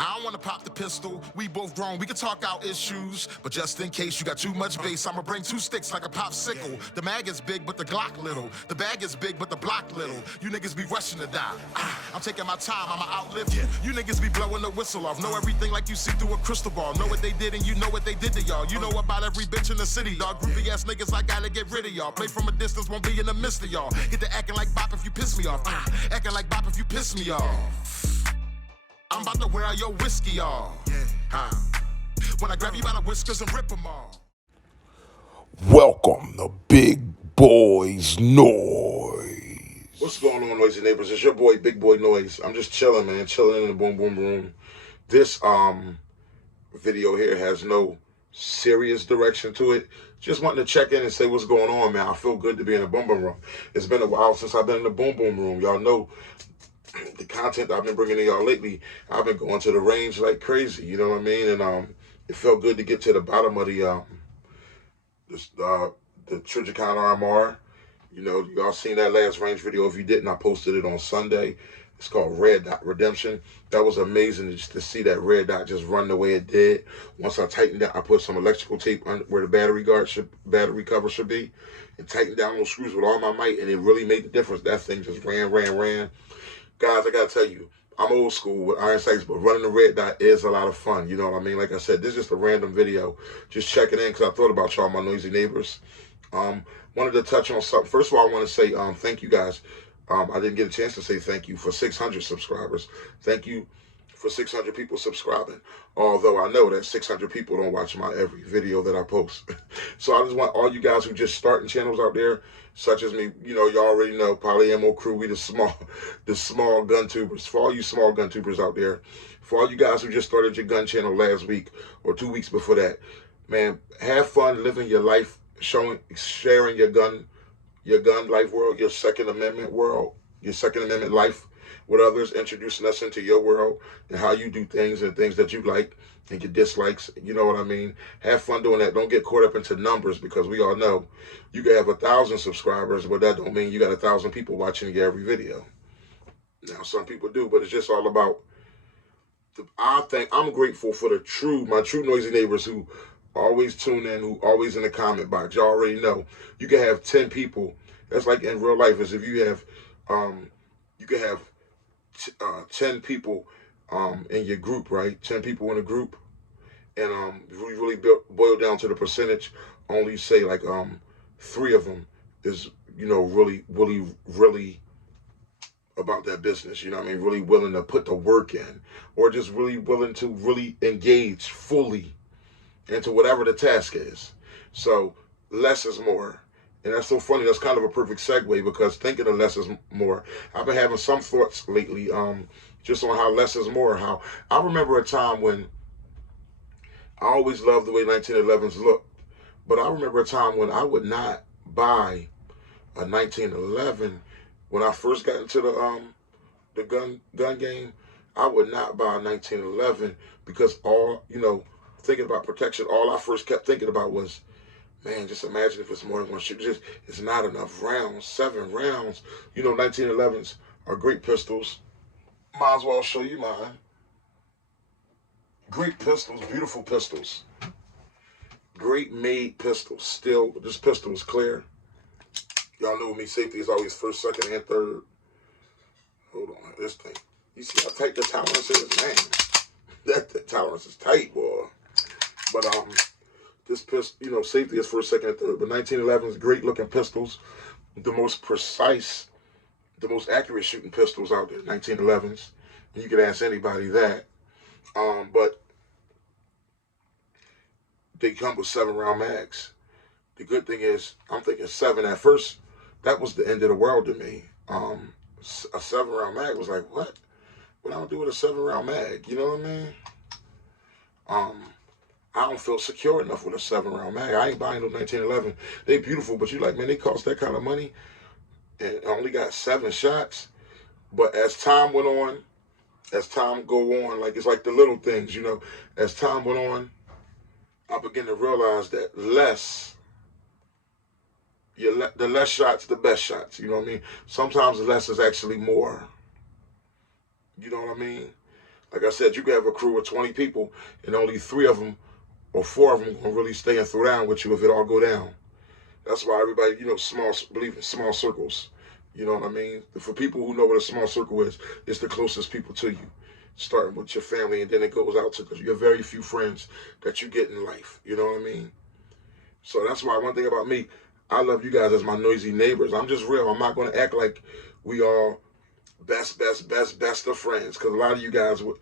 I don't wanna pop the pistol, we both grown, we can talk out issues. But just in case you got too much bass, I'ma bring 2 sticks like a popsicle. The mag is big, but the Glock little. The bag is big, but the block little. You niggas be rushing to die. I'm taking my time, I'ma outlive you. You niggas be blowing the whistle off. Know everything like you see through a crystal ball. Know what they did and you know what they did to y'all. You know about every bitch in the city, dog. Groupie ass niggas, I gotta get rid of y'all. Play from a distance, won't be in the midst of y'all. Get to acting like bop if you piss me off. Acting like bop if you piss me off. I'm about to wear out your whiskey off. When I grab you by the whiskers and rip them off. Welcome to Big Boy's Noise. What's going on, Noisy Neighbors? It's your boy, Big Boy Noise. I'm just chilling, man. Chilling in the boom boom room. This video here has no serious direction to it. Just wanting to check in and say what's going on, man. I feel good to be in the boom boom room. It's been a while since I've been in the boom boom room. Y'all know the content I've been bringing to y'all lately. I've been going to the range like crazy, you know what I mean? And it felt good to get to the bottom of the Trijicon RMR. You know, y'all seen that last range video. If you didn't, I posted it on Sunday. It's called Red Dot Redemption. That was amazing just to see that red dot just run the way it did. Once I tightened it, I put some electrical tape on where the battery cover should be, and tightened down those screws with all my might, and it really made the difference. That thing just ran. Guys, I gotta tell you, I'm old school with iron sights, but running the red dot is a lot of fun. You know what I mean? Like I said, this is just a random video. Just checking in because I thought about y'all, my noisy neighbors. Wanted to touch on something. First of all, I want to say thank you guys. I didn't get a chance to say thank you for 600 subscribers. Thank you for 600 people subscribing. Although I know that 600 people don't watch my every video that I post. So I just want all you guys who just starting channels out there, such as me, you know, you already know, Polyammo Crew, we the small gun tubers. For all you small gun tubers out there, for all you guys who just started your gun channel last week or 2 weeks before that, man, have fun living your life, sharing your gun life world, your Second Amendment world, your Second Amendment life with others, introducing us into your world and how you do things and things that you like and your dislikes. You know what I mean? Have fun doing that. Don't get caught up into numbers, because we all know you can have 1,000 subscribers, but that don't mean you got 1,000 people watching your every video. Now, some people do, but it's just all about, I'm grateful for my true noisy neighbors who always tune in, who always in the comment box. Y'all already know. You can have 10 people. That's like in real life, as if you have, you can have 10 people in your group, right? 10 people in a group, and we really boil down to the percentage. Only say like 3 of them is, you know, really about that business. You know what I mean? Really willing to put the work in, or just really willing to really engage fully into whatever the task is. So less is more. And that's so funny. That's kind of a perfect segue, because thinking of less is more, I've been having some thoughts lately just on how less is more. How I remember a time when I always loved the way 1911s looked, but I remember a time when I would not buy a 1911. When I first got into the gun game, I would not buy a 1911, because thinking about protection, all I first kept thinking about was, man, just imagine if it's more than one shooter. It's not enough rounds, 7 rounds. You know, 1911s are great pistols. Might as well show you mine. Great pistols, beautiful pistols. Great made pistols. Still, this pistol is clear. Y'all know with me, safety is always first, second, and third. Hold on, this thing. You see how tight the tolerance is? Man, that tolerance is tight, boy. But this pistol, you know, safety is first, second, and third. But 1911s, great looking pistols, the most precise, the most accurate shooting pistols out there. 1911s, and you can ask anybody that. But they come with 7-round mags. The good thing is, I'm thinking 7 at first. That was the end of the world to me. A 7-round mag was like, what? What am I do with a 7-round mag? You know what I mean? I don't feel secure enough with a 7-round mag. I ain't buying no 1911. They beautiful, but you like, man, they cost that kind of money and only got 7 shots. But as time went on, like it's like the little things, you know. As time went on, I began to realize that the less shots, the best shots. You know what I mean? Sometimes less is actually more. You know what I mean? Like I said, you can have a crew of 20 people and only 3 of them or 4 of them gonna really stay and throw down with you if it all go down. That's why everybody, believe in small circles. You know what I mean? For people who know what a small circle is, it's the closest people to you, starting with your family, and then it goes out to your very few friends that you get in life. You know what I mean? So that's why one thing about me, I love you guys as my noisy neighbors. I'm just real. I'm not going to act like we all best of friends, because a lot of you guys would,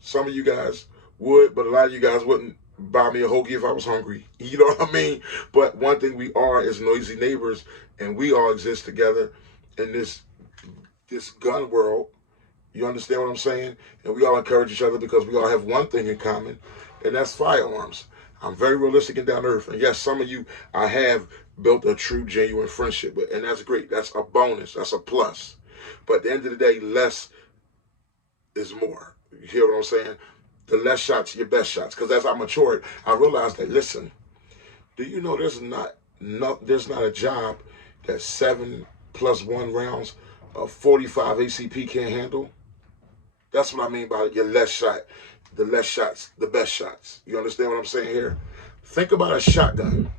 some of you guys would, but a lot of you guys wouldn't buy me a hoagie if I was hungry. You know what I mean? But one thing we are is noisy neighbors, and we all exist together in this gun world. You understand what I'm saying? And we all encourage each other because we all have one thing in common, and that's firearms. I'm very realistic and down to earth. And yes, some of you, I have built a true, genuine friendship with, and that's great. That's a bonus. That's a plus. But at the end of the day, less is more. You hear what I'm saying? The less shots, your best shots. Because as I matured, I realized that, listen, do you know there's not a job that 7+1 rounds of 45 ACP can't handle? That's what I mean by your less shot. The less shots, the best shots. You understand what I'm saying here? Think about a shotgun.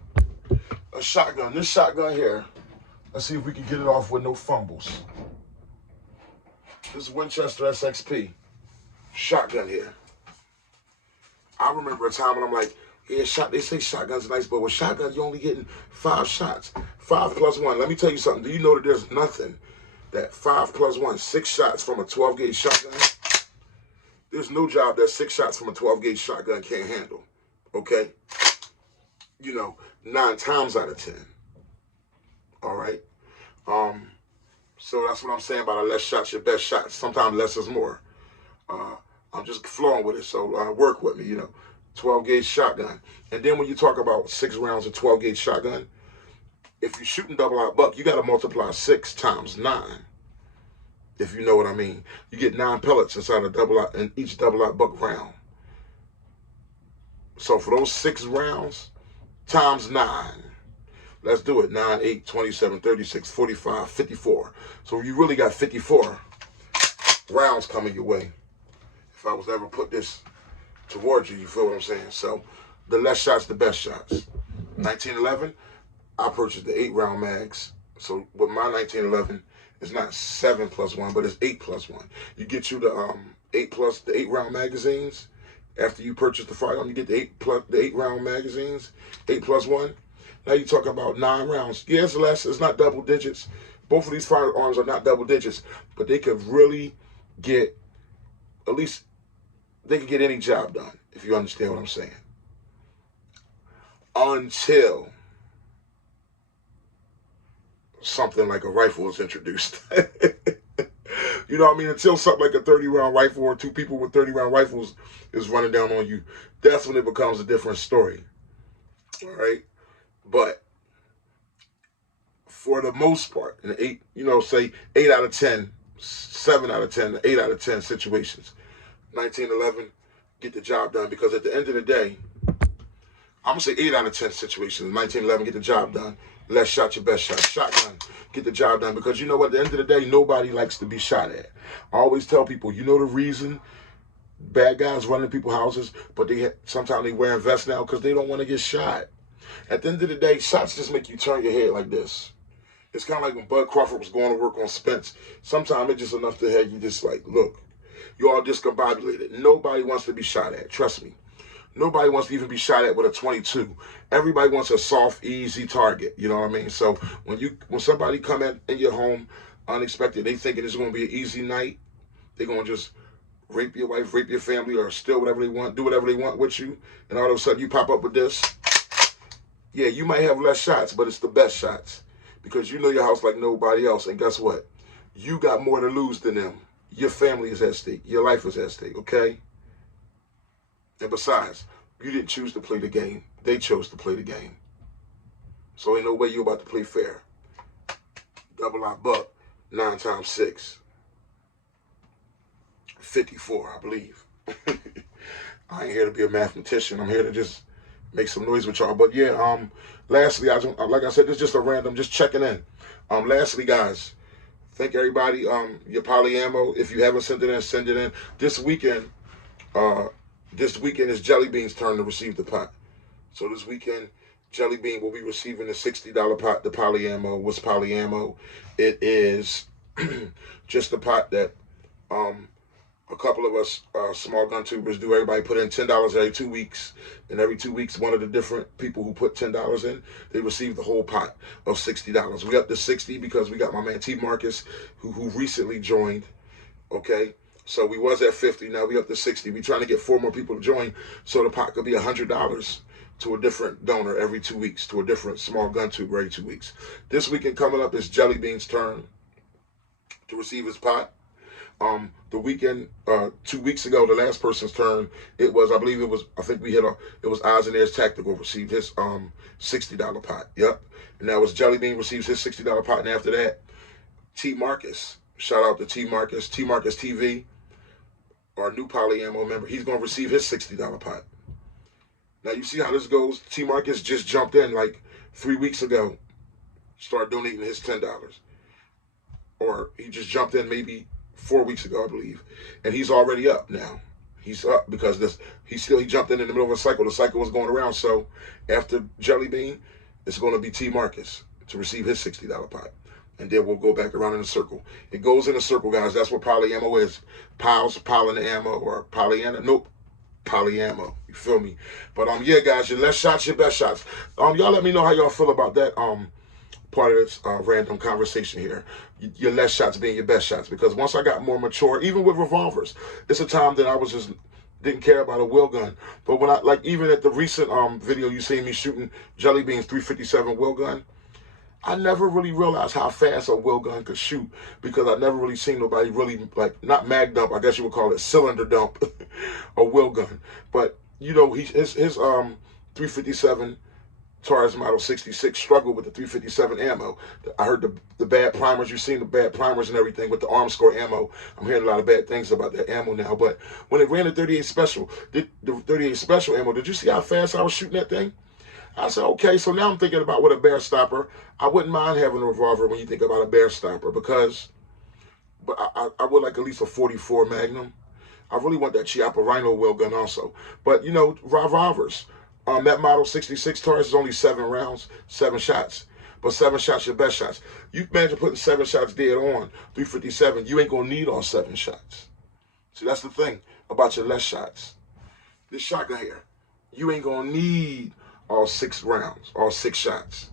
A shotgun. This shotgun here, let's see if we can get it off with no fumbles. This is Winchester SXP. Shotgun here. I remember a time when I'm like, yeah, they say shotgun's nice, but with shotgun, you're only getting 5 shots. 5+1. Let me tell you something. Do you know that there's nothing that 5+1, 6 shots from a 12-gauge shotgun? There's no job that 6 shots from a 12-gauge shotgun can't handle. Okay? 9 times out of 10. All right? So that's what I'm saying about a less shots, your best shots. Sometimes less is more. I'm just flowing with it, so work with me, 12-gauge shotgun. And then when you talk about 6 rounds of 12-gauge shotgun, if you're shooting double-out buck, you got to multiply 6 times 9. If you know what I mean. You get 9 pellets inside in each double-out buck round. So for those 6 rounds, times 9. Let's do it. 9, 8, 27, 36, 45, 54. So you really got 54 rounds coming your way. If I was to ever put this towards you, you feel what I'm saying? So the less shots, the best shots. 1911, I purchased the 8-round mags. So with my 1911, it's not 7+1, but it's 8+1. You get you the 8-round magazines. After you purchase the firearm, you get the 8-round magazines, 8+1. Now you talk about 9 rounds. Yeah, it's less. It's not double digits. Both of these firearms are not double digits, but they could really get, at least they could get any job done, if you understand what I'm saying. Until something like a rifle is introduced. You know what I mean? Until something like a 30-round rifle or 2 people with 30-round rifles is running down on you, that's when it becomes a different story. All right? But for the most part, in 8, say 8 out of 10, 7 out of 10, 8 out of 10 situations, 1911, get the job done. Because at the end of the day, I'm going to say 8 out of 10 situations, 1911, get the job done. Less shot, your best shot. Shotgun, get the job done. Because you know what? At the end of the day, nobody likes to be shot at. I always tell people, the reason bad guys run in people's houses, but sometimes they wearing vests now because they don't want to get shot. At the end of the day, shots just make you turn your head like this. It's kind of like when Bud Crawford was going to work on Spence. Sometimes it's just enough to have you just like, look, you're all discombobulated. Nobody wants to be shot at. Trust me. Nobody wants to even be shot at with a 22. Everybody wants a soft, easy target. You know what I mean? So when somebody come in your home unexpected, they thinking it's going to be an easy night. They're going to just rape your wife, rape your family, or steal whatever they want, do whatever they want with you, and all of a sudden you pop up with this. Yeah, you might have less shots, but it's the best shots. Because you know your house like nobody else. And guess what? You got more to lose than them. Your family is at stake. Your life is at stake, okay? And besides, you didn't choose to play the game. They chose to play the game. So ain't no way you're about to play fair. Double-out buck, 9 times 6. 54, I believe. I ain't here to be a mathematician. I'm here to just make some noise with y'all. But yeah, lastly, like I said, this is just a random, just checking in. Lastly, guys, Thank everybody. Your poly ammo. If you haven't sent it in, send it in. This weekend is Jelly Bean's turn to receive the pot. So this weekend, Jelly Bean will be receiving the $60 pot, the poly ammo. What's poly ammo? It is just a pot that a couple of us small gun tubers do. Everybody put in $10 every 2 weeks, and every 2 weeks, one of the different people who put $10 in, they receive the whole pot of $60. We up to 60 because we got my man T Marcus who recently joined. Okay, so we was at 50, now we up to 60. We trying to get 4 more people to join, so the pot could be $100 to a different donor every 2 weeks, to a different small gun tuber every 2 weeks. This weekend coming up is Jelly Bean's turn to receive his pot. The weekend, 2 weeks ago, the last person's turn, it was, I think it was Eyes and Ears Tactical received his $60 pot. Yep. And that was Jelly Bean receives his $60 pot, and after that, T Marcus. Shout out to T Marcus TV, our new poly ammo member. He's gonna receive his $60 pot. Now you see how this goes. T Marcus just jumped in like 3 weeks ago, started donating his $10, or he just jumped in maybe 4 weeks ago, I believe, and he's already up now. He's up because he jumped in the middle of a cycle. The cycle was going around, so after Jelly Bean, it's going to be T Marcus to receive his $60 pot, and then we'll go back around in a circle. It goes in a circle, guys. That's what poly ammo is. Piling the ammo, or polyana. Nope, poly ammo. You feel me? But yeah, guys, your less shots, your best shots. Y'all let me know how y'all feel about that. Part of this random conversation here. Your less shots being your best shots, because once I got more mature, even with revolvers, it's a time that I was just didn't care about a wheel gun. But when even at the recent video you seen me shooting Jelly Bean's 357 wheel gun, I never really realized how fast a wheel gun could shoot, because I never really seen nobody really, like, not mag dump, I guess you would call it cylinder dump a wheel gun. But you know, his 357 Taurus Model 66 struggled with the 357 ammo. I heard the bad primers. You've seen the bad primers and everything with the Armscore ammo. I'm hearing a lot of bad things about that ammo now. But when it ran the 38 Special, the 38 Special ammo, did you see how fast I was shooting that thing? I said, okay, so now I'm thinking about with a bear stopper. I wouldn't mind having a revolver when you think about a bear stopper, because but I would like at least a 44 Magnum. I really want that Chiappa Rhino wheel gun also. But, you know, revolvers. That Model 66 Taurus is only 7 rounds, 7 shots. But 7 shots, your best shots. You imagine putting 7 shots dead on 357, you ain't going to need all 7 shots. See, that's the thing about your less shots. This shotgun here, you ain't going to need all 6 rounds, all 6 shots.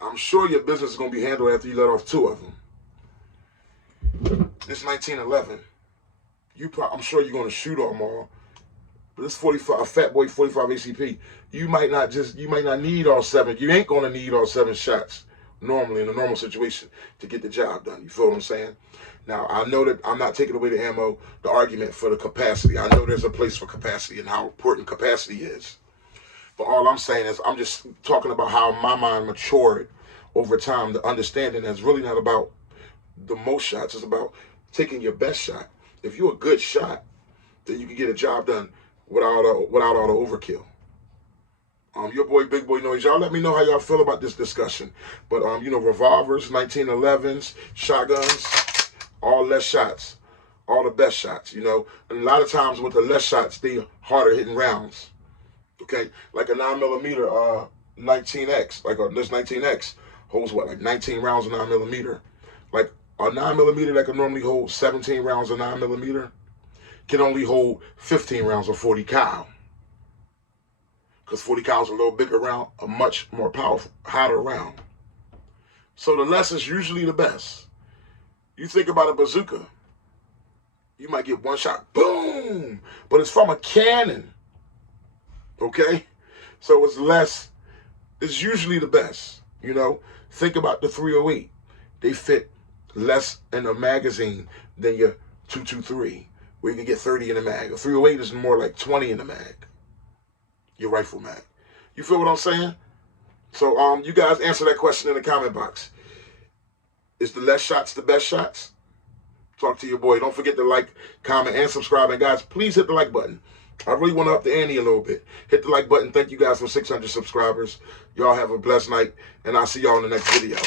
I'm sure your business is going to be handled after you let off 2 of them. This 1911, I'm sure you're going to shoot them all. But this 45, a Fat Boy 45 ACP, you might not need all 7. You ain't gonna need all 7 shots normally in a normal situation to get the job done. You feel what I'm saying? Now, I know that I'm not taking away the ammo, the argument for the capacity. I know there's a place for capacity and how important capacity is. But all I'm saying is, I'm just talking about how my mind matured over time. The understanding is really not about the most shots. It's about taking your best shot. If you're a good shot, then you can get a job done without all the overkill. Your boy Big Boy Noise, y'all let me know how y'all feel about this discussion. But you know, revolvers, 1911s, shotguns, all less shots, all the best shots, you know. And a lot of times with the less shots, they harder hitting rounds. Okay, like a 9mm 19X, like this 19X holds what, like 19 rounds of 9mm. Like a 9mm that can normally hold 17 rounds of 9mm can only hold 15 rounds of 40 cal. Because 40 cal is a little bigger round, a much more powerful, hotter round. So the less is usually the best. You think about a bazooka, you might get one shot, boom, but it's from a cannon. Okay? So it's less, it's usually the best. You know, think about the 308. They fit less in a magazine than your 223. Where you can get 30 in the mag. A 308 is more like 20 in the mag. Your rifle mag. You feel what I'm saying? So you guys answer that question in the comment box. Is the less shots the best shots? Talk to your boy. Don't forget to like, comment, and subscribe. And guys, please hit the like button. I really want to up the ante a little bit. Hit the like button. Thank you guys for 600 subscribers. Y'all have a blessed night. And I'll see y'all in the next video.